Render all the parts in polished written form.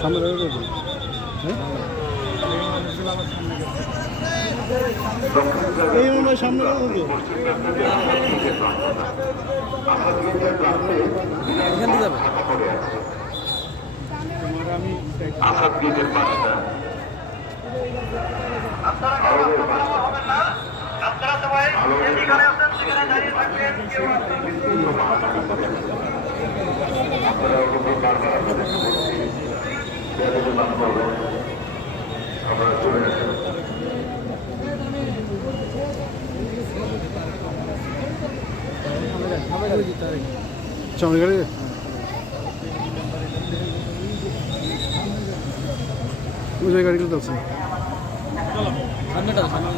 সামনে হ্যাঁ এই মনে হয় সামনে হতো এখান থেকে যাবে আমি আপনারা সবাই যেখানে আছেন সেখানে দাঁড়িয়ে থাকবেন কেউ চমড়ি গাড়ি গাড়িগুলো আছে সামনেটা সামনে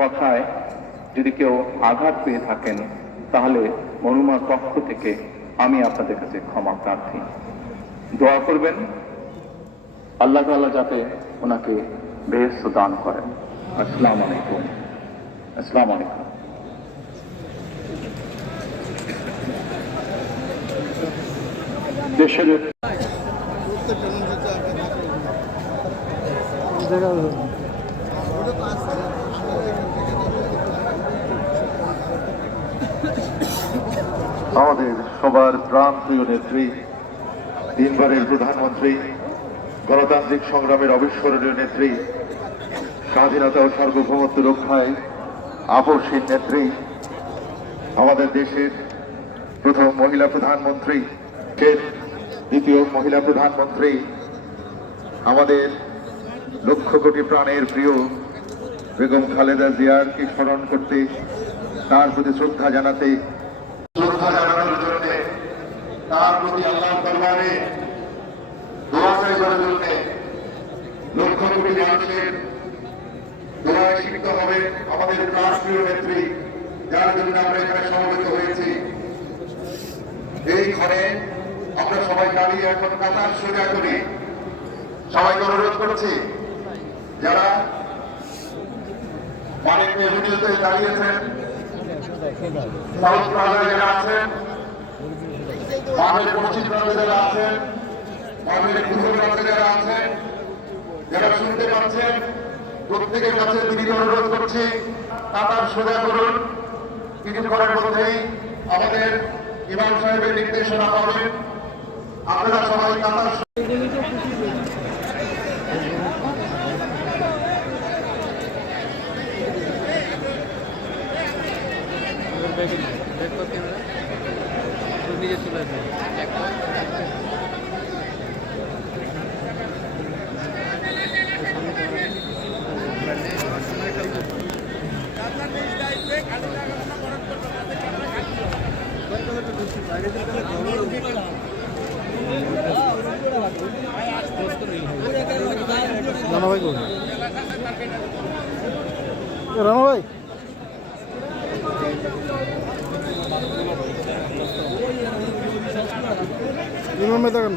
কথায় যদি কেউ আঘাত পেয়ে থাকেন তাহলে মনুমার পক্ষ থেকে আমি আপনাদের কাছে ক্ষমা প্রার্থী। দোয়া করবেন আল্লাহ তাআলা যাতে ওনাকে বেহেশত দান করেন। আসসালামু আলাইকুম। আসসালামু আলাইকুম। দেশের আমাদের সবার প্রাণপ্রিয় নেত্রী, তিনবারের প্রধানমন্ত্রী, গণতান্ত্রিক সংগ্রামের অবিস্মরণীয় নেত্রী, স্বাধীনতা ও সার্বভৌমত্ব রক্ষায় আপসহীন নেত্রী, আমাদের দেশের প্রথম মহিলা প্রধানমন্ত্রী, দ্বিতীয় মহিলা প্রধানমন্ত্রী, আমাদের লক্ষ কোটি প্রাণের প্রিয় বেগম খালেদা জিয়াকে স্মরণ করতে, তার প্রতি শ্রদ্ধা জানাতে, শ্রদ্ধা জানানোর জন্য তার প্রতি আল্লাহর দরবারে দোয়া চাইবার জন্য লক্ষ কোটি মানুষের দোয়ায় সিক্ত হবে আমাদের প্রাণপ্রিয় নেত্রী, যার জন্য আমরা এখানে সমবেত হয়েছি। এই ক্ষণে আমরা সবাই দাঁড়িয়ে এখন কাতার সোজা করি। সবাইকে অনুরোধ করছি, যারা অনেক এভিনিউতে দাঁড়িয়েছেন, সাউথ প্লাজায় যারা আছেন, মাঠের পশ্চিম প্রান্তে যারা আছেন, মাঠের পূর্ব প্রান্তে যারা আছেন, যারা শুনতে পাচ্ছেন, প্রত্যেকের কাছে বিনীত অনুরোধ করছি কাতার সোজা করুন। কিছুক্ষণের মধ্যেই আমাদের ইমাম সাহেবের নির্দেশনা পাবেন। আপনারা সবাই কাতার নিজে চলে আসবে রানা ভাই কোন রানা ভাই ইমাম মেদাগান